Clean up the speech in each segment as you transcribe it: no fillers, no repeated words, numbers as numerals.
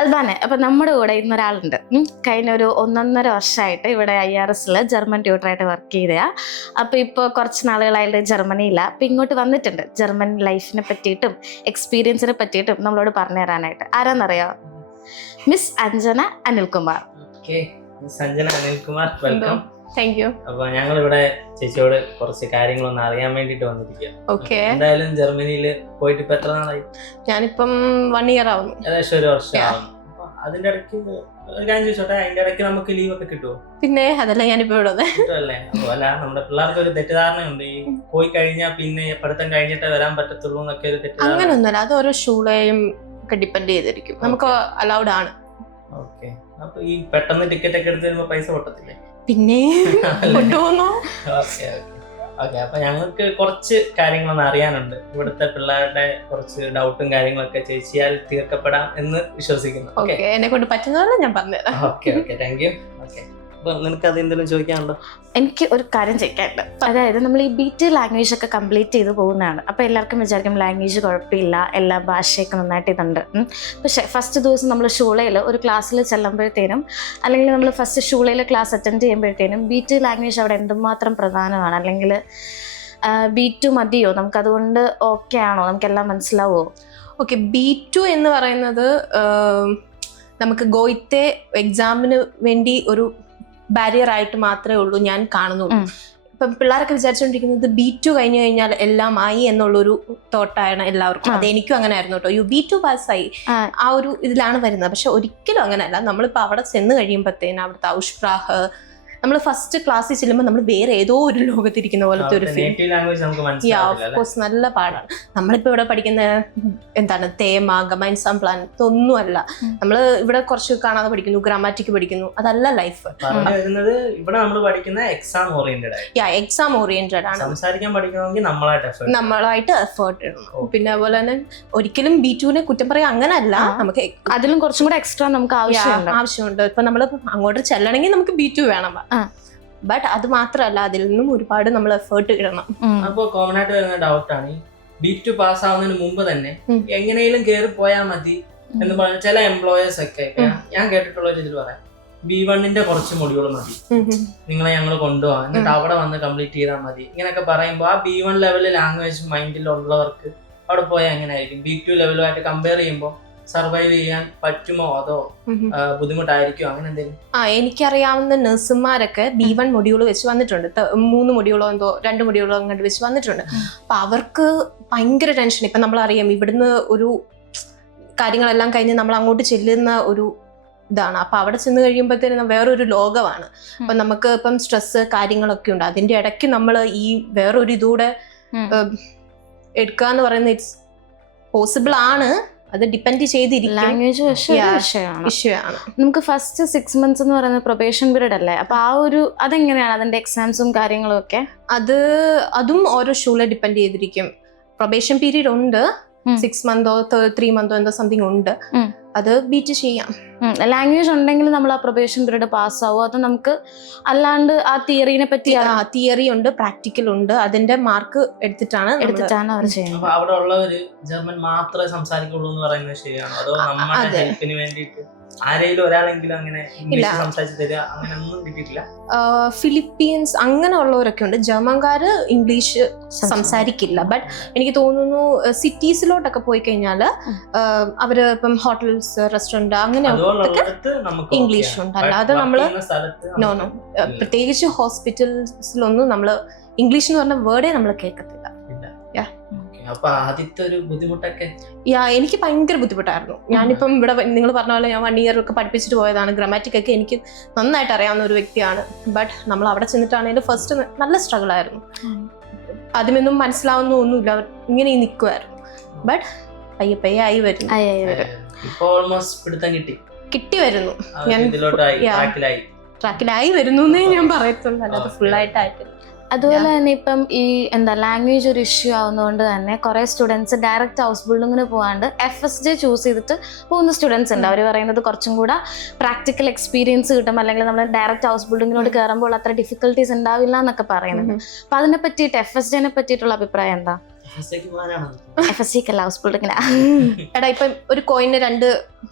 അൽബാനെ, അപ്പം നമ്മുടെ കൂടെ ഇന്നൊരാളുണ്ട്. കഴിഞ്ഞ ഒരു 1.5 വർഷമായിട്ട് ഇവിടെ IRS ജർമ്മൻ ട്യൂട്ടറായിട്ട് വർക്ക് ചെയ്തയാ. അപ്പോൾ ഇപ്പോൾ കുറച്ച് നാളുകളായിട്ട് ജർമ്മനിയില്ല. അപ്പം ഇങ്ങോട്ട് വന്നിട്ടുണ്ട് ജർമ്മൻ ലൈഫിനെ പറ്റിയിട്ടും എക്സ്പീരിയൻസിനെ പറ്റിയിട്ടും നമ്മളോട് പറഞ്ഞു തരാനായിട്ട്. ആരാന്നറിയോ? Miss Anjana Anilkumar. Sanjana Anilkumar, welcome. Thank you. അപ്പൊ ഞങ്ങൾ ഇവിടെ ചേച്ചിയോട് കുറച്ച് കാര്യങ്ങളൊന്ന് അറിയാൻ വേണ്ടിട്ട് വന്നിരിക്കുക. ഓക്കെ. എന്തായാലും ജർമ്മനിയിൽ പോയിട്ട് ഇപ്പൊ എത്ര നാളായി? ഞാനിപ്പം 1 year ആവുന്നു. ഏകദേശം 1 വർഷം ആവുന്നു. അതിന്റെ ഇടയ്ക്ക് ഒരു കാര്യം ചോദിച്ചോട്ടെ, അതിന്റെ ഇടയ്ക്ക് നമുക്ക് ലീവ് ഒക്കെ കിട്ടുമോ? പിന്നെ അതല്ല ഞാനിപ്പോ ഇവിടെ കിട്ടുമല്ലേ? അപ്പൊ അല്ല, നമ്മുടെ പിള്ളേർക്ക് ഒരു തെറ്റിദ്ധാരണയുണ്ട്, ഈ പോയി കഴിഞ്ഞാൽ പിന്നെ പഠിത്തം കഴിഞ്ഞിട്ടേ വരാൻ പറ്റത്തുള്ളൂ എന്നൊക്കെ ഒരു തെറ്റിദ്ധാരണ. അങ്ങനൊന്നുമല്ല, അത് ഓരോ ഷൂളെയും ഒക്കെ ഡിപ്പെൻഡ് ചെയ്തിരിക്കും. നമുക്ക് അലൗഡ് ആണ്. ഓക്കെ. അപ്പൊ ഈ പെട്ടെന്ന് ടിക്കറ്റ് ഒക്കെ എടുത്ത് വരുമ്പോ പൈസ പൊട്ടത്തില്ലേ? പിന്നെ കൊണ്ടുപോകുന്നു. ഓക്കെ. അപ്പൊ ഞങ്ങൾക്ക് കുറച്ച് കാര്യങ്ങളൊന്നും അറിയാനുണ്ട്. ഇവിടുത്തെ പിള്ളേരുടെ കുറച്ച് ഡൗട്ടും കാര്യങ്ങളൊക്കെ ചേച്ചിയാൽ തീർക്കപ്പെടാം എന്ന് വിശ്വസിക്കുന്നു. ഓക്കെ, എന്നെ കൊണ്ട് പറ്റുന്നതല്ല ഞാൻ പറഞ്ഞുതരാം. Okay, thank you. ഓക്കെ. അപ്പൊ നിനക്ക് അത് എന്തെങ്കിലും ചോദിക്കാനുണ്ടോ? എനിക്ക് ഒരു കാര്യം ചോദിക്കാനുണ്ട്. അതായത് നമ്മൾ ഈ BT ലാംഗ്വേജ് ഒക്കെ കംപ്ലീറ്റ് ചെയ്ത് പോകുന്നതാണ്. അപ്പോൾ എല്ലാവർക്കും വിചാരിക്കും ലാംഗ്വേജ് കുഴപ്പമില്ല, എല്ലാ ഭാഷയൊക്കെ നന്നായിട്ട് ഇതുണ്ട്. പക്ഷേ ഫസ്റ്റ് ദിവസം നമ്മൾ ഷൂളയിൽ ഒരു ക്ലാസ്സിൽ ചെല്ലുമ്പോഴത്തേനും, അല്ലെങ്കിൽ നമ്മൾ ഫസ്റ്റ് ഷൂളയിൽ ക്ലാസ് അറ്റൻഡ് ചെയ്യുമ്പോഴത്തേനും BT ലാംഗ്വേജ് അവിടെ എന്തുമാത്രം പ്രധാനമാണ്, അല്ലെങ്കിൽ B2 മതിയോ, നമുക്കതുകൊണ്ട് ഓക്കെ ആണോ, നമുക്കെല്ലാം മനസ്സിലാവുമോ? ഓക്കെ, B2 എന്ന് പറയുന്നത് നമുക്ക് ഗോയിത്തെ എക്സാമിന് വേണ്ടി ഒരു ബാരിയർ ആയിട്ട് മാത്രമേ ഉള്ളൂ ഞാൻ കാണുന്നുള്ളൂ. ഇപ്പം പിള്ളേരൊക്കെ വിചാരിച്ചുകൊണ്ടിരിക്കുന്നത് B2 കഴിഞ്ഞു കഴിഞ്ഞാൽ എല്ലാം ആയി എന്നുള്ളൊരു തോട്ടാണ് എല്ലാവർക്കും. അത് എനിക്കും അങ്ങനെ ആയിരുന്നു കേട്ടോ. B2 പാസ്സായി ആ ഒരു ഇതിലാണ് വരുന്നത്. പക്ഷെ ഒരിക്കലും അങ്ങനെയല്ല. നമ്മളിപ്പോൾ അവിടെ ചെന്ന് കഴിയുമ്പോഴത്തേന് അവിടുത്തെ ഔഷ്പ്രാഹ്, നമ്മൾ ഫസ്റ്റ് ക്ലാസ്സിൽ ചെല്ലുമ്പോൾ നമ്മൾ വേറെ ഏതോ ഒരു ലോകത്തിരിക്കുന്ന പോലത്തെ ഒരു ഫീൽ. ഓഫ്കോഴ്സ് നല്ല പാടാണ്. നമ്മളിപ്പോൾ ഇവിടെ പഠിക്കുന്ന എന്താണ് തേമ, ഗമൈൻസാം പ്ലാൻ, ഇതൊന്നും അല്ല. നമ്മൾ ഇവിടെ കുറച്ച് കാണാതെ പഠിക്കുന്നു, ഗ്രാമാറ്റിക് പഠിക്കുന്നു, അതല്ല ലൈഫ്. ഇവിടെ നമ്മൾ പഠിക്കുന്ന എക്സാം ഓറിയന്റഡ് ആണ്. സംസാരിക്കാൻ പഠിക്കണമെങ്കിൽ നമ്മളായിട്ട് എഫേർട്ട് ഇടണം. പിന്നെ അതുപോലെ തന്നെ ഒരിക്കലും B2 കുറ്റം പറയാൻ അങ്ങനല്ല, നമുക്ക് അതിലും കുറച്ചും കൂടെ എക്സ്ട്രാ നമുക്ക് ആവശ്യമുണ്ട്. ഇപ്പൊ നമ്മൾ അങ്ങോട്ട് ചെല്ലണമെങ്കിൽ നമുക്ക് B2 വേണം. ബട്ട് അത് മാത്രല്ല, അതിൽ നിന്നും ഒരുപാട് നമ്മൾ എഫേർട്ട് ഇടണം. അപ്പൊ കോമൺ ആയിട്ട് വരുന്ന ഡൗട്ടാണ്, B2 പാസ് ആവുന്നതിന് മുമ്പ് തന്നെ എങ്ങനെയും കയറി പോയാൽ മതി എന്ന് പറഞ്ഞ ചില എംപ്ലോയേഴ്സ് ഒക്കെ ഞാൻ കേട്ടിട്ടുള്ള ഇതിൽ പറയാം, B1 കുറച്ച് മൊഡ്യൂൾ മതി, നിങ്ങളെ ഞങ്ങൾ കൊണ്ടുപോകാം, എന്നിട്ട് അവിടെ വന്ന് കംപ്ലീറ്റ് ചെയ്താൽ മതി, ഇങ്ങനെയൊക്കെ പറയുമ്പോൾ ആ B1 ലെവലിൽ ലാംഗ്വേജ് മൈൻഡിലുള്ളവർക്ക് അവിടെ പോയാൽ എങ്ങനെയായിരിക്കും? B2 ലെവലുമായിട്ട് കമ്പയർ ചെയ്യുമ്പോൾ സർവൈവ് ചെയ്യാൻ പറ്റുമോ, അതോ ബുദ്ധിമുട്ടായിരിക്കും, അങ്ങനെ എന്തെങ്കിലും? എനിക്കറിയാവുന്ന നഴ്സുമാരൊക്കെ B1 മൊഡ്യൂൾ വെച്ച് വന്നിട്ടുണ്ട്. 3 മൊഡ്യൂളോ എന്തോ 2 മൊഡ്യൂളോ അങ്ങോട്ട് വെച്ച് വന്നിട്ടുണ്ട്. അപ്പൊ അവർക്ക് ഭയങ്കര ടെൻഷൻ. ഇപ്പൊ നമ്മളറിയാം, ഇവിടുന്ന് ഒരു കാര്യങ്ങളെല്ലാം കഴിഞ്ഞ് നമ്മൾ അങ്ങോട്ട് ചെല്ലുന്ന ഒരു ഇതാണ്. അപ്പൊ അവിടെ ചെന്ന് കഴിയുമ്പോഴത്തേനും വേറൊരു ലോകമാണ്. അപ്പൊ നമുക്ക് ഇപ്പം സ്ട്രെസ് കാര്യങ്ങളൊക്കെ ഉണ്ട്. അതിന്റെ ഇടയ്ക്ക് നമ്മൾ ഈ വേറൊരു ഇതൂടെ എടുക്കുക എന്ന് പറയുന്നത് ഇറ്റ്സ് പോസിബിൾ ആണ്. അത് ഡിപ്പെൻഡ് ചെയ്തിരിക്കും. ലാംഗ്വേജ് ഇഷ്യൂ ആണ്. നമുക്ക് ഫസ്റ്റ് 6 months എന്ന് പറയുന്നത് പ്രൊബേഷൻ പീരീഡ് അല്ലേ? അപ്പൊ ആ ഒരു അതെങ്ങനെയാണ് അതിന്റെ എക്സാംസും കാര്യങ്ങളും ഒക്കെ? അതും ഓരോ ഷൂലെ ഡിപ്പെൻഡ് ചെയ്തിരിക്കും. പ്രൊബേഷൻ പീരീഡ് ഉണ്ട്, 6 months 3 months എന്തോ സംതിങ് ഉണ്ട്. അത് ബീറ്റ് ചെയ്യാം. ലാംഗ്വേജ് ഉണ്ടെങ്കിൽ നമ്മൾ ആ പ്രൊബേഷൻ പീരീഡ് പാസ്സാവും. അത് നമുക്ക് അല്ലാണ്ട് ആ തിയറിനെ പറ്റി തിയറി ഉണ്ട്, പ്രാക്ടിക്കൽ ഉണ്ട്. അതിന്റെ മാർക്ക് എടുത്തിട്ടാണ് അവർ ചെയ്യുന്നത്. അവിടെ ഉള്ളവര് ജർമ്മൻ മാത്രമേ സംസാരിക്കുള്ളൂ എന്ന് പറയുന്നത് ശരിയാണോ? അതോ നമ്മുടെ ഹെൽപ്പിന് വേണ്ടിയിട്ട് ആരെങ്കിലും ഒരാളെങ്കിലും അങ്ങനെ ഇംഗ്ലീഷ് സംസാരിച്ച് തരിക, അങ്ങനെ ഒന്നും കിട്ടിയിട്ടില്ല? ഫിലിപ്പീൻസ് അങ്ങനെ ഉള്ളവരൊക്കെ ഉണ്ട്. ജർമ്മൻകാര് ഇംഗ്ലീഷ് സംസാരിക്കില്ല. ബട്ട് എനിക്ക് തോന്നുന്നു സിറ്റീസിലോട്ടൊക്കെ പോയി കഴിഞ്ഞാൽ അവര് ഇപ്പം ഹോട്ടൽസ്, റെസ്റ്റോറന്റ് അങ്ങനെ ഇംഗ്ലീഷ് ഉണ്ട്. അല്ലാതെ നമ്മള് നോ പ്രത്യേകിച്ച് ഹോസ്പിറ്റൽസിലൊന്നും നമ്മള് ഇംഗ്ലീഷ് എന്ന് പറഞ്ഞ വേർഡേ നമ്മൾ കേൾക്കത്തില്ല. എനിക്ക് ഭയങ്കര ബുദ്ധിമുട്ടായിരുന്നു. ഞാനിപ്പം ഇവിടെ നിങ്ങൾ പറഞ്ഞ പോലെ ഞാൻ 1 year ഒക്കെ പഠിപ്പിച്ചിട്ട് പോയതാണ്. ഗ്രാമാറ്റിക് ഒക്കെ എനിക്ക് നന്നായിട്ട് അറിയാവുന്ന ഒരു വ്യക്തിയാണ്. ബട്ട് നമ്മൾ അവിടെ ചെന്നിട്ടാണെങ്കിലും ഫസ്റ്റ് നല്ല സ്ട്രഗിൾ ആയിരുന്നു. അതിനൊന്നും മനസ്സിലാവുന്ന ഒന്നുമില്ല, ഇങ്ങനെ നിൽക്കുമായിരുന്നു. ബട്ട് പയ്യെ ആയി വരും. കിട്ടി വരുന്നു. ഞാൻ ട്രാക്കിലായി വരുന്നു എന്നേ ഞാൻ പറയത്തുള്ളൂ, അല്ലാതെ ഫുള്ളായിട്ടായിട്ടില്ല. അതുപോലെ തന്നെ ഇപ്പം ഈ ലാംഗ്വേജ് ഒരു ഇഷ്യൂ ആവുന്നതുകൊണ്ട് തന്നെ കുറേ സ്റ്റുഡൻസ് ഡയറക്റ്റ് ഹൗസ് ബിൽഡിങ്ങിന് പോകാണ്ട് FSJ ചൂസ് ചെയ്തിട്ട് പോകുന്ന സ്റ്റുഡൻസ് ഉണ്ട്. അവർ പറയുന്നത് കുറച്ചും കൂടെ പ്രാക്ടിക്കൽ എക്സ്പീരിയൻസ് കിട്ടും, അല്ലെങ്കിൽ നമ്മൾ ഡയറക്റ്റ് ഹൗസ് ബിൽഡിങ്ങിനോട് കയറുമ്പോൾ അത്ര ഡിഫിക്കൽട്ടീസ് ഉണ്ടാവില്ല എന്നൊക്കെ പറയുന്നുണ്ട്. അപ്പൊ അതിനെ പറ്റിയിട്ട് FSJനെ പറ്റിയിട്ടുള്ള അഭിപ്രായം എന്താ? എടാ, ഇപ്പം ഒരു കോയിന് 2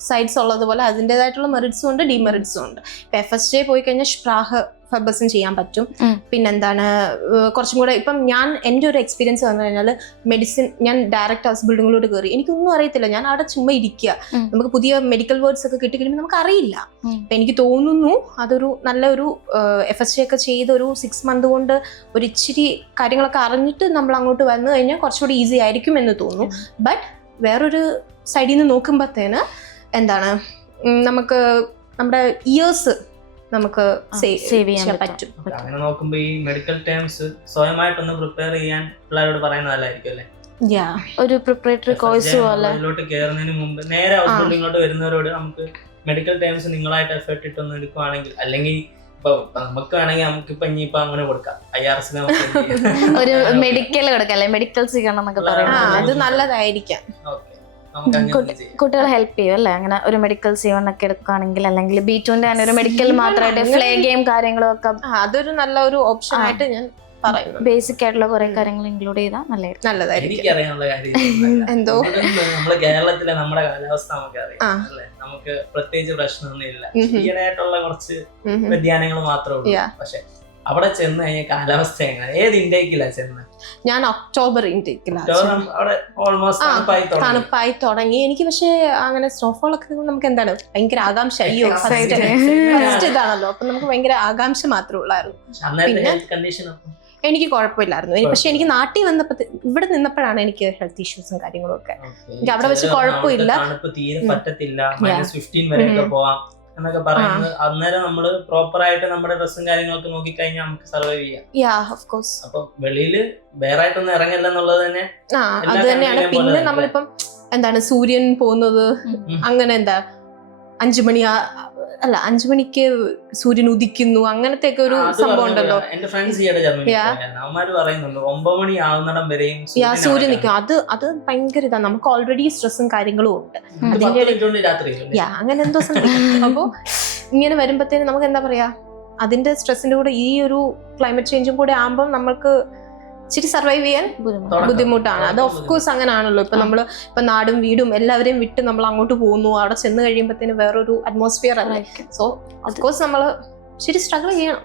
സൈഡ്സ് ഉള്ളതുപോലെ അതിൻ്റെതായിട്ടുള്ള മെറിറ്റ്സും ഉണ്ട് ഡിമെറിറ്റ്സും ഉണ്ട്. ഇപ്പം FSJ പോയി കഴിഞ്ഞാൽ സ്പ്രാഹ് ഫബസും ചെയ്യാൻ പറ്റും. പിന്നെന്താണ് കുറച്ചും കൂടെ ഇപ്പം എൻ്റെ ഒരു എക്സ്പീരിയൻസ് പറഞ്ഞു കഴിഞ്ഞാൽ മെഡിസിൻ ഞാൻ ഡയറക്റ്റ് ഹൗസ് ബിൽഡിങ്ങിലോട്ട് കയറി, എനിക്കൊന്നും അറിയത്തില്ല, ഞാൻ അവിടെ ചുമ്മാ ഇരിക്കുക. നമുക്ക് പുതിയ മെഡിക്കൽ വേർഡ്സ് ഒക്കെ കിട്ടിക്കഴിയുമ്പോൾ നമുക്ക് അറിയില്ല. അപ്പം എനിക്ക് തോന്നുന്നു അതൊരു നല്ലൊരു FSJ ഒക്കെ ചെയ്ത് ഒരു 6 month കൊണ്ട് ഒരു ഇച്ചിരി കാര്യങ്ങളൊക്കെ അറിഞ്ഞിട്ട് നമ്മൾ അങ്ങോട്ട് വന്നു കഴിഞ്ഞാൽ കുറച്ചുകൂടി ഈസി ആയിരിക്കും എന്ന് തോന്നുന്നു. ബട്ട് വേറൊരു സൈഡിൽ നിന്ന് നോക്കുമ്പോഴത്തേന് എന്താണ് നമുക്ക് നമ്മുടെ ഇയേഴ്സ് നമുക്ക് സേവ് ചെയ്യാൻ പറ്റും. അങ്ങനെ നോക്കുമ്പോ ഈ മെഡിക്കൽ ടേംസ് സ്വയമായിട്ടൊന്ന് പ്രിപ്പയർ ചെയ്യാൻ പിള്ളേരോട് പറയുന്നതല്ലായിരിക്കും അല്ലേ? ഒരു പ്രിപ്പറേറ്ററി കോഴ്സ് പോലെ അതിലോട്ട് കയറുന്നതിന് മുമ്പ് നേരെ ഹൗസ് ബിൽഡിങ്ങിലോട്ട് വരുന്നവരോട് നമുക്ക് മെഡിക്കൽ ടേംസ് നിങ്ങളായിട്ട് എഫേർട്ട് ഇട്ടൊന്ന് എടുക്കുവാണെങ്കിൽ, അല്ലെങ്കിൽ ഇപ്പൊ നമുക്ക് വേണമെങ്കിൽ നമുക്കിപ്പൊ ഇനിയിപ്പോ അങ്ങനെ കൊടുക്കാം IRS ഒരു മെഡിക്കൽ കൊടുക്കാം അല്ലെ, മെഡിക്കൽ ചെയ്യണം എന്നൊക്കെ പറയുന്നത് അത് നല്ലതായിരിക്കാം. കുട്ടികളെ ഹെൽപ്പ് ചെയ്യും അല്ലെ, അങ്ങനെ ഒരു മെഡിക്കൽ സീവണൊക്കെ എടുക്കുകയാണെങ്കിൽ, അല്ലെങ്കിൽ B2ന്റെ തന്നെ ഒരു മെഡിക്കൽ മാത്രമായിട്ട് ഫ്ലേ ഗെയിം കാര്യങ്ങളും ഒക്കെ അതൊരു നല്ല ഒരു ഓപ്ഷൻ ആയിട്ട് ഞാൻ പറയുന്നു. ബേസിക് ആയിട്ടുള്ള കുറെ കാര്യങ്ങൾ ഇൻക്ലൂഡ് ചെയ്താൽ നല്ലതായിരിക്കും. എനിക്കറിയാനുള്ള കാര്യം എന്തോ നമ്മള് കേരളത്തിലെ നമ്മുടെ കാലാവസ്ഥ നമുക്കറിയാം അല്ലെ, നമുക്ക് പ്രത്യേകിച്ച് പ്രശ്നമൊന്നും ഇല്ല, ഈയിടെയായിട്ടുള്ള കുറച്ച് വ്യതിയാനങ്ങൾ മാത്രമേ ഉള്ളൂ. പക്ഷെ അവിടെ ചെന്ന് കഴിഞ്ഞാൽ കാലാവസ്ഥ എങ്ങനെ, ഏത് ഇൻടേക്കിലാ ചെന്ന്? ഞാൻ ഒക്ടോബർ ഇൻടേക്കിലാണ്. തണുപ്പായി തുടങ്ങി എനിക്ക്. പക്ഷെ അങ്ങനെ സ്നോഫോൾ ഒക്കെ നമുക്ക് എന്താണ് ഭയങ്കര ആകാംക്ഷ, അയ്യോ ഫസ്റ്റ് ഇതാണല്ലോ, അപ്പൊ നമുക്ക് ഭയങ്കര ആകാംക്ഷ മാത്രമേ ഉള്ളായിരുന്നു. എനിക്ക് കുഴപ്പമില്ലായിരുന്നു. പക്ഷെ എനിക്ക് നാട്ടിൽ വന്നപ്പോ ഇവിടെ നിന്നപ്പോഴാണ് എനിക്ക് ഹെൽത്ത് ഇഷ്യൂസും കാര്യങ്ങളും ഒക്കെ. എനിക്ക് അവിടെ വെച്ച് കുഴപ്പമില്ല, എന്നൊക്കെ പറയുന്നത്. അന്നേരം നമ്മള് പ്രോപ്പർ ആയിട്ട് നമ്മുടെ ഡ്രസ്സും കാര്യങ്ങളൊക്കെ നോക്കി കഴിഞ്ഞാൽ നമുക്ക് സർവൈവ് ചെയ്യാം. അപ്പൊ വെളിയില് വേറെ ആയിട്ടൊന്നും ഇറങ്ങില്ല എന്നുള്ളത് തന്നെ അത് തന്നെയാണ്. പിന്നെ നമ്മളിപ്പം എന്താണ് സൂര്യൻ പോകുന്നത് അങ്ങനെ എന്താ 5 മണി 5 മണിക്ക് സൂര്യൻ ഉദിക്കുന്നു, അങ്ങനത്തെ ഒക്കെ ഒരു സംഭവം ഉണ്ടല്ലോ. എന്റെ ഫ്രണ്ട്സ് അവന്മാര് പറയുന്നുണ്ട് 9 മണി ആവുന്നിടം വരെയും സൂര്യൻ നിൽക്കും. അത് ഭയങ്കര ഇതാണ്. നമുക്ക് ഓൾറെഡി സ്ട്രെസ്സും കാര്യങ്ങളും ഉണ്ട്, അങ്ങനെ എന്തോ സംഭവിക്കും. അപ്പൊ ഇങ്ങനെ വരുമ്പോഴത്തേനും നമുക്ക് എന്താ പറയാ, അതിന്റെ സ്ട്രെസ്സിന്റെ കൂടെ ഈ ഒരു ക്ലൈമറ്റ് ചേഞ്ചും കൂടെ ആകുമ്പോൾ നമ്മൾക്ക് ഇച്ചിരി സർവൈവ് ചെയ്യാൻ ബുദ്ധിമുട്ടാണ്. അത് ഓഫ് കോഴ്സ് അങ്ങനെ ആണല്ലോ. ഇപ്പൊ നമ്മള് ഇപ്പൊ നാടും വീടും എല്ലാവരെയും വിട്ട് നമ്മൾ അങ്ങോട്ട് പോകുന്നു, അവിടെ ചെന്ന് കഴിയുമ്പോഴത്തേന് വേറൊരു അറ്റ്മോസ്ഫിയർ അല്ലേ. സോ ഓഫ് കോഴ്സ് നമ്മള് ശരി സ്ട്രഗിൾ ചെയ്യണം.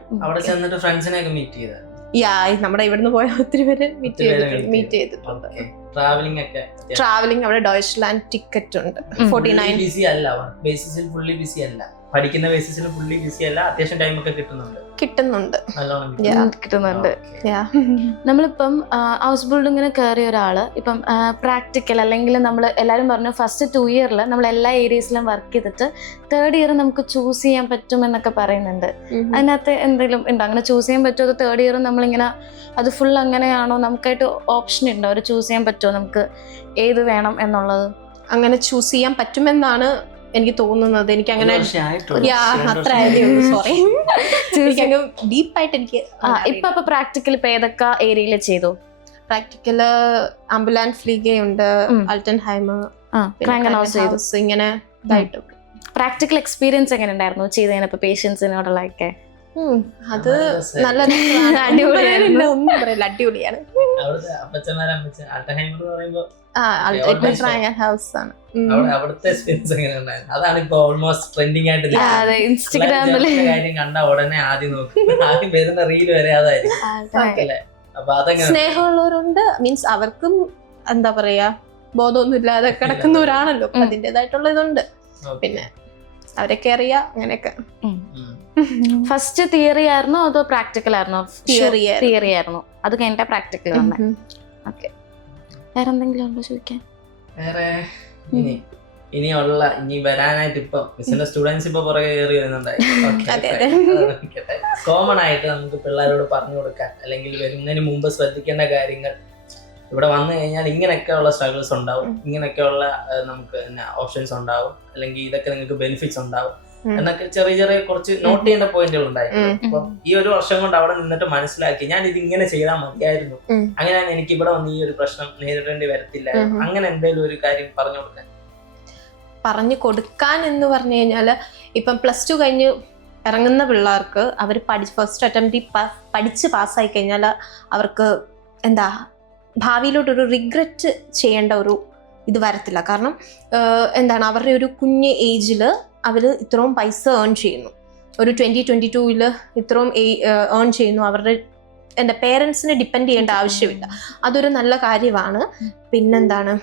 നമ്മുടെ ഇവിടുന്ന് പോയ ഒത്തിരി പേര് മീറ്റ് ചെയ്തിട്ടുണ്ട്. ട്രാവലിംഗ് അവിടെ ഡോയ്ച്ച്ലാൻഡ് ടിക്കറ്റ് ഉണ്ട് 49. പഠിക്കുന്ന ബേസിസിൽ ഫുള്ളി ബിസി അല്ല, അത്യാവശ്യം ടൈം ഒക്കെ കിട്ടുന്നുണ്ട്. നമ്മളിപ്പം ഹൗസ് ബിൽഡിങ്ങിന് കയറിയ ഒരാള് ഇപ്പം പ്രാക്ടിക്കൽ അല്ലെങ്കിൽ നമ്മൾ എല്ലാവരും പറഞ്ഞു ഫസ്റ്റ് 2 ഇയറിൽ നമ്മൾ എല്ലാ ഏരിയസിലും വർക്ക് ചെയ്തിട്ട് 3rd ഇയർ നമുക്ക് ചൂസ് ചെയ്യാൻ പറ്റുമെന്നൊക്കെ പറയുന്നുണ്ട്. അതിനകത്ത് എന്തെങ്കിലും ഉണ്ടോ, അങ്ങനെ ചൂസ് ചെയ്യാൻ പറ്റുമോ? അത് 3rd ഇയർ നമ്മളിങ്ങനെ അത് ഫുൾ അങ്ങനെയാണോ? നമുക്കായിട്ട് ഓപ്ഷൻ ഉണ്ടോ, ഒരു ചൂസ് ചെയ്യാൻ പറ്റുമോ നമുക്ക് ഏത് വേണം എന്നുള്ളത്? അങ്ങനെ ചൂസ് ചെയ്യാൻ പറ്റുമെന്നാണ് എനിക്ക് തോന്നുന്നത്. എനിക്ക് അങ്ങനെ അത്ര സോറി ഡീപ്പായിട്ട് എനിക്ക് ഇപ്പൊ പ്രാക്ടിക്കൽ ഇപ്പൊ ഏതൊക്കെ ഏരിയയിൽ ചെയ്തു? പ്രാക്ടിക്കല് ആംബുലാൻസ് ഫ്ലീഗ ഉണ്ട്, അൽട്ടൻഹൈം, ഇങ്ങനെ ഇതായിട്ടൊക്കെ. പ്രാക്ടിക്കൽ എക്സ്പീരിയൻസ് എങ്ങനെ ഉണ്ടായിരുന്നു ചെയ്തതിനപ്പോ പേഷ്യൻസിനോടുള്ള ഒക്കെ? അത് നല്ല അടിപൊളിയാണ്, ഒന്നും പറയില്ല, അടിപൊളിയാണ്. അവിടുത്തെ എക്സ്പീരിയൻസ് എങ്ങനെ ഉണ്ടായിരുന്നു? അതാണ് ഇപ്പൊ ഓൾമോസ്റ്റ് ട്രെൻഡിങ് ആയിട്ട് ഇൻസ്റ്റാഗ്രാമില് കാര്യം കണ്ട ഉടനെ ആദ്യം നോക്കും, ആദ്യം വരുന്ന റീൽ വരെ അതായിരിക്കും. അപ്പൊ അതെങ്ങനെ സ്നേഹമുള്ളവരുണ്ട്, മീൻസ് അവർക്കും എന്താ പറയാ ബോധമൊന്നും ഇല്ലാതെ കിടക്കുന്നവരാണല്ലോ, അതിൻ്റെതായിട്ടുള്ള ഇതുണ്ട്. പിന്നെ അവരൊക്കെ അറിയാം അങ്ങനെയൊക്കെ. ഫസ്റ്റ് തിയറി ആയിരുന്നോ അതോ പ്രാക്ടിക്കൽ ആയിരുന്നോ? തിയറി ആയിരുന്നു, അത് കഴിഞ്ഞിട്ട് പ്രാക്ടിക്കൽ വന്നേ. ഓക്കെ, വേറെ എന്തെങ്കിലും ഉണ്ടോ ചോദിക്കാൻ? വേറെ ഇനി വരാനായിട്ട് ഇപ്പൊ മിസ്സിന്റെ സ്റ്റുഡൻസ് ഇപ്പൊ പുറകെ കയറി വരുന്നുണ്ടായി. കോമൺ ആയിട്ട് നമുക്ക് പിള്ളേരോട് പറഞ്ഞു കൊടുക്കാൻ അല്ലെങ്കിൽ വരുന്നതിന് മുമ്പ് ശ്രദ്ധിക്കേണ്ട കാര്യങ്ങൾ, ഇവിടെ വന്നു കഴിഞ്ഞാൽ ഇങ്ങനെയൊക്കെയുള്ള സ്ട്രഗിൾസ് ഉണ്ടാവും, ഇങ്ങനെയൊക്കെയുള്ള നമുക്ക് ഓപ്ഷൻസ് ഉണ്ടാവും, അല്ലെങ്കിൽ ഇതൊക്കെ നിങ്ങൾക്ക് ബെനിഫിറ്റ്സ് ഉണ്ടാവും എന്നൊക്കെ ചെറിയ ചെറിയ കുറച്ച് നോട്ട് ചെയ്യേണ്ട പോയിന്റുകൾ ഉണ്ടായിരുന്നു. അപ്പൊ ഈ ഒരു വർഷം കൊണ്ട് അവിടെ നിന്നിട്ട് മനസ്സിലാക്കി ഞാൻ ഇത് ഇങ്ങനെ ചെയ്താൽ മതിയായിരുന്നു, അങ്ങനെയാണ് എനിക്ക് ഇവിടെ വന്ന് ഈ ഒരു പ്രശ്നം നേരിടേണ്ടി വരത്തില്ലായിരുന്നു. അങ്ങനെ എന്തെങ്കിലും ഒരു കാര്യം പറഞ്ഞു കൊടുക്കാൻ എന്ന് പറഞ്ഞു കഴിഞ്ഞാല് ഇപ്പം +2 കഴിഞ്ഞ് ഇറങ്ങുന്ന പിള്ളേർക്ക് അവർ ഫസ്റ്റ് അറ്റംപ്റ്റ് പഠിച്ച് പാസ്സായി കഴിഞ്ഞാൽ അവർക്ക് എന്താ ഭാവിയിലോട്ടൊരു റിഗ്രറ്റ് ചെയ്യേണ്ട ഒരു ഇത് വരത്തില്ല. കാരണം എന്താണ്, അവരുടെ ഒരു കുഞ്ഞ് ഏജിൽ അവർ ഇത്രയും പൈസ ഏൺ ചെയ്യുന്നു, ഒരു 2022 ഇത്രയും ഏൺ ചെയ്യുന്നു. അവരുടെ എൻ്റെ പേരൻസിനെ ഡിപ്പെൻഡ് ചെയ്യേണ്ട ആവശ്യമില്ല. അതൊരു നല്ല കാര്യമാണ്. പിന്നെന്താണ്,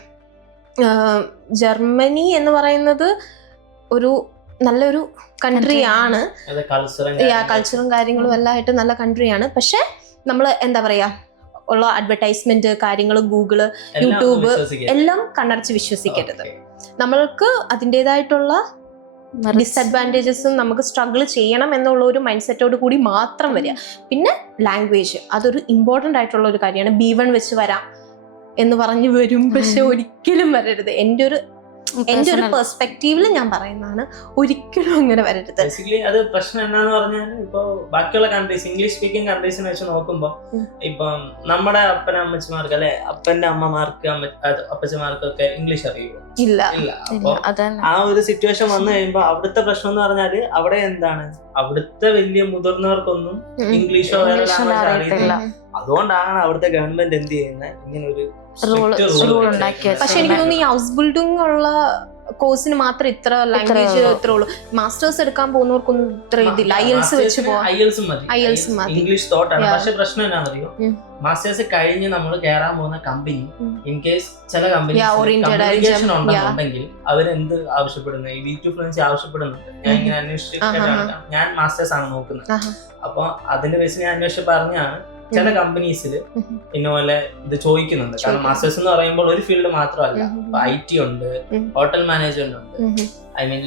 ജർമ്മനി എന്ന് പറയുന്നത് ഒരു നല്ലൊരു കൺട്രിയാണ്. കൾച്ചറും കാര്യങ്ങളും എല്ലാം ആയിട്ട് നല്ല കൺട്രിയാണ്. പക്ഷെ നമ്മൾ എന്താ പറയാ, ഉള്ള അഡ്വർടൈസ്മെന്റ് കാര്യങ്ങൾ, ഗൂഗിള്, യൂട്യൂബ് എല്ലാം കണ്ണടച്ച് വിശ്വസിക്കരുത്. നമ്മൾക്ക് അതിൻ്റെതായിട്ടുള്ള ഡിസഡ്വാൻറ്റേജസും നമുക്ക് സ്ട്രഗിൾ ചെയ്യണം എന്നുള്ള ഒരു മൈൻഡ് സെറ്റോട് കൂടി മാത്രം വരിക. പിന്നെ ലാംഗ്വേജ് അതൊരു ഇമ്പോർട്ടൻ്റ് ആയിട്ടുള്ള ഒരു കാര്യമാണ്. B1 വെച്ച് വരാം എന്ന് പറഞ്ഞു വരും, പക്ഷെ ഒരിക്കലും വരരുത്. എൻ്റെ ഒരു പെർസ്പെക്റ്റീവില് ഞാൻ പറയുന്നതാണ്, ഒരിക്കലും അങ്ങനെ വരരുത്. ബേസിക്കലി അത് പ്രശ്നം എന്നാന്ന് പറഞ്ഞാൽ, ഇപ്പൊ ബാക്കിയുള്ള കൺട്രീസ്, ഇംഗ്ലീഷ് സ്പീക്കിംഗ് കൺട്രീസിനെ വെച്ച് നോക്കുമ്പോ, ഇപ്പം നമ്മുടെ അപ്പനമ്മച്ചിമാർക്ക് അല്ലെ, അപ്പന്റെ അമ്മമാർക്ക് അപ്പച്ചമാർക്കൊക്കെ ഇംഗ്ലീഷ് അറിയുമോ? ഇല്ല. അപ്പൊ ആ ഒരു സിറ്റുവേഷൻ വന്നു കഴിയുമ്പോ അവിടുത്തെ പ്രശ്നം എന്ന് പറഞ്ഞാല്, അവിടെ എന്താണ്, അവിടുത്തെ വലിയ മുതിർന്നവർക്കൊന്നും ഇംഗ്ലീഷോ വേറെ ലാംഗ്വേജ് അറിയില്ല. അതുകൊണ്ടാണ് അവിടുത്തെ ഗവൺമെന്റ് എന്ത് ചെയ്യുന്നത്, ഇങ്ങനെ ഒരു പക്ഷെ എനിക്ക് തോന്നുന്നു ഈ ഹൗസ് ബിൽഡിംഗ് ഉള്ള കോഴ്സിന് മാത്രം ഇത്ര ലാംഗ്വേജ് ഇത്ര ഉള്ളൂ. മാസ്റ്റേഴ്സ് എടുക്കാൻ പോകുന്നവർക്കൊന്നും ഇത്ര ഇതില്ല. IELTS മതി. ഇംഗ്ലീഷ് തോട്ടാണ്. പക്ഷെ പ്രശ്നം എന്നാണെന്നറിയോ, മാസ്റ്റേഴ്സ് കഴിഞ്ഞ് നമ്മൾ കയറാൻ പോകുന്ന കമ്പനി ഇൻ കേസ് ചില കമ്പനീസ് ഉണ്ടെന്നുണ്ടെങ്കിൽ അവരെന്ത് ആവശ്യപ്പെടുന്നു, ഈ B2 ഫ്ലുവൻസി ആവശ്യപ്പെടുന്നുണ്ട്. ഞാൻ ഇങ്ങനെ അന്വേഷിച്ചിട്ട്, ഞാൻ മാസ്റ്റേഴ്സ് ആണ് നോക്കുന്നത്. അപ്പൊ അതിന്റെ ബേസിൽ ഞാൻ അന്വേഷിച്ച് പറഞ്ഞാണ് ചില കമ്പനീസിൽ ഇന്നപോലെ ഇത് ചോദിക്കുന്നുണ്ട്. കാരണം മാസ്റ്റേഴ്സ് എന്ന് പറയുമ്പോൾ ഒരു ഫീൽഡ് മാത്രമല്ല, IT ഉണ്ട്, ഹോട്ടൽ മാനേജ്മെന്റ് ഉണ്ട്,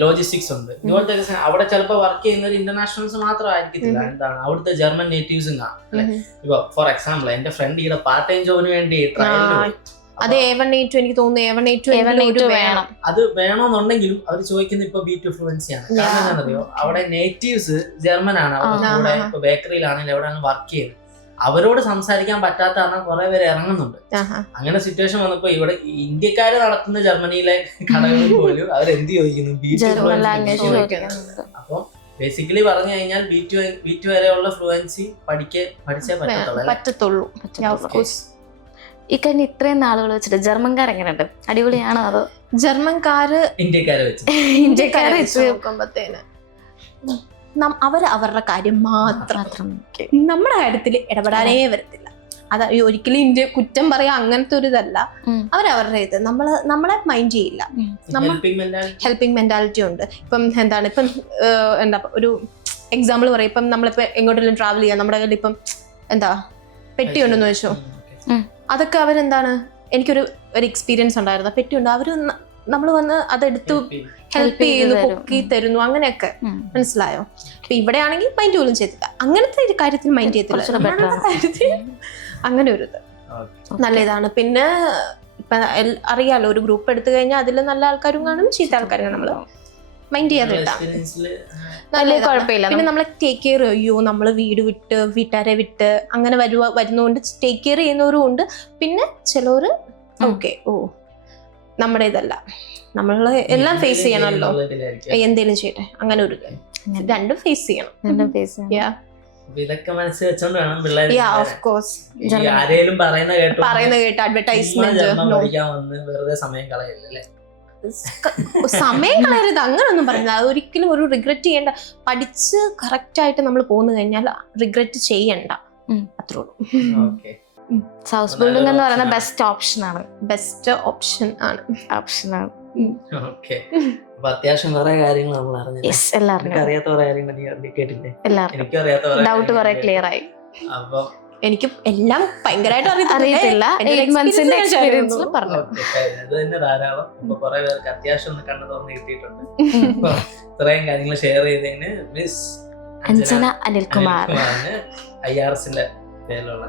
ലോജിസ്റ്റിക്സ് ഉണ്ട്. ഇതുപോലത്തെ അവിടെ ചിലപ്പോൾ വർക്ക് ചെയ്യുന്നത് ഇന്റർനാഷണൽസ് മാത്രമായിരിക്കത്തില്ല. എന്താണ്, അവിടുത്തെ ജർമ്മൻ നേറ്റീവ്സും കാണും. ഇപ്പൊ ഫോർ എക്സാമ്പിൾ, എന്റെ ഫ്രണ്ട് ഇവിടെ പാർട്ട് ടൈം ജോബിന് വേണ്ടി അത് A1A2 എനിക്ക് തോന്നുന്നു A1A2 വേണം. അത് വേണമെന്നുണ്ടെങ്കിലും അവർ ചോദിക്കുന്നത് ഇപ്പൊ B2 ഫ്ലുവൻസി ആണ്. കാരണം എന്താണെന്നറിയോ, അവിടെ നേറ്റീവ്സ് ജർമ്മൻ ആണ്. അവരുടെ കൂടെ ഇപ്പൊ ബേക്കറിയിലാണെങ്കിൽ എവിടെയാണ് വർക്ക് ചെയ്യുന്നത്, അവരോട് സംസാരിക്കാൻ പറ്റാത്ത കാരണം കുറെ പേര് ഇറങ്ങുന്നുണ്ട്. അങ്ങനെ സിറ്റുവേഷൻ വന്നപ്പോ ഇവിടെ ഇന്ത്യക്കാര് നടത്തുന്ന ജർമ്മനിയിലെ കടകളിൽ പോലും അവരെന്ത് ചോദിക്കുന്നു, അപ്പൊ ബേസിക്കലി പറഞ്ഞു കഴിഞ്ഞാൽ B2 വരെയുള്ള ഫ്ലുവൻസി പഠിച്ചേ പറ്റത്തുള്ളൂ. ഈ കഴിഞ്ഞ ഇത്രയും നാളുകൾ വെച്ചിട്ട് ജർമ്മൻകാർ എങ്ങനെയുണ്ട്? അടിപൊളിയാണോ? അതോ ജർമ്മൻകാര് ഇന്ത്യക്കാരെ വെച്ച് നോക്കുമ്പോഴത്തേന് അവരുടെ കാര്യം മാത്രം, നമ്മുടെ കാര്യത്തിൽ ഇടപെടാനേ വരത്തില്ല. അത് ഒരിക്കലും ഇന്ത്യ കുറ്റം പറയാ അങ്ങനത്തെ ഒരു ഇതല്ല. അവരവരുടെ ഇത് നമ്മളെ മൈൻഡ് ചെയ്യില്ല. ഹെൽപ്പിംഗ് മെന്റാലിറ്റി ഉണ്ട്. ഇപ്പം എന്താണ്, ഇപ്പം എന്താ ഒരു എക്സാമ്പിൾ പറയാം, ഇപ്പം നമ്മളിപ്പോ എങ്ങോട്ടെങ്കിലും ട്രാവൽ ചെയ്യാം, നമ്മുടെ കയ്യിൽ ഇപ്പം എന്താ പെട്ടി ഉണ്ടെന്ന് വെച്ചോ, അതൊക്കെ അവരെന്താണ്, എനിക്കൊരു എക്സ്പീരിയൻസ് ഉണ്ടായിരുന്നു. പെട്ടിയുണ്ട്, അവര് നമ്മൾ വന്ന് അതെടുത്ത് ഹെൽപ്പ് ചെയ്യുന്നു, പൊക്കി തരുന്നു, അങ്ങനെയൊക്കെ. മനസ്സിലായോ? അപ്പൊ ഇവിടെ ആണെങ്കിൽ മൈൻഡ് പോലും ചെയ്തില്ല. അങ്ങനത്തെ ഒരു കാര്യത്തിൽ മൈൻഡ് ചെയ്തില്ല. അങ്ങനെ ഒരു ഇത് നല്ല ഇതാണ്. പിന്നെ ഇപ്പൊ അറിയാലോ, ഒരു ഗ്രൂപ്പ് എടുത്തു കഴിഞ്ഞാൽ അതിൽ നല്ല ആൾക്കാരും കാണും, ചീത്ത ആൾക്കാരും കാണും. നമ്മള് മൈൻഡ് ചെയ്യാതിട്ടാ കുഴപ്പമില്ല. പിന്നെ നമ്മളെ ടേക്ക് കെയർ ചെയ്യോ, നമ്മള് വീട് വിട്ട് വീട്ടുകാരെ വിട്ട് അങ്ങനെ വരുന്നോണ്ട് ടേക്ക് കെയർ ചെയ്യുന്നവരും ഉണ്ട്. പിന്നെ ചിലവര് ഓക്കെ നമ്മുടെ ഇതല്ല, നമ്മള് എല്ലാം ഫേസ് ചെയ്യണമല്ലോ, എന്തേലും ചെയ്യട്ടെ, അങ്ങനെ ഒരു രണ്ടും ഫേസ് ചെയ്യണം. ഇതൊക്കെ മനസ്സിൽ വെച്ചോണ്ട് വേണം പിള്ളേർ പറയുന്ന കേട്ട് അഡ്വർടൈസ്മെന്റ് വെറുതെ സമയം കളയല്ലേ. സമയം കളയരുത്, അങ്ങനൊന്നും പറയുന്നത്. അത് ഒരിക്കലും ഒരു റിഗ്രറ്റ് ചെയ്യണ്ട. പഠിച്ച് കറക്റ്റ് ആയിട്ട് നമ്മൾ പോന്നു കഴിഞ്ഞാൽ റിഗ്രറ്റ് ചെയ്യണ്ട, അത്രേ ഉള്ളൂ. ഹൗസ് ബിൽഡിംഗ് എന്ന് പറയുന്നത് ബെസ്റ്റ് ഓപ്ഷൻ ആണ്. അത്യാവശ്യം കുറെ കാര്യങ്ങൾ നമ്മൾ അറിഞ്ഞു. അറിയാത്ത കുറെ കാര്യങ്ങൾ കേട്ടില്ലേ? ഡൗട്ട് കുറെ ക്ലിയർ ആയി. അപ്പൊ എനിക്ക് എല്ലാം ഭയങ്കരമായിട്ട് അറിയത്തില്ല, പറഞ്ഞു. അത് തന്നെ ധാരാളം. ഇപ്പൊ കുറെ പേർക്ക് അത്യാവശ്യം ഒന്ന് കണ്ണു തുറന്ന് കിട്ടിയിട്ടുണ്ട്. ഇത്രയും കാര്യങ്ങൾ ഷെയർ ചെയ്തതിന് മിസ് അഞ്ജന അനിൽകുമാർ IRSന്റെ പേരിലുള്ള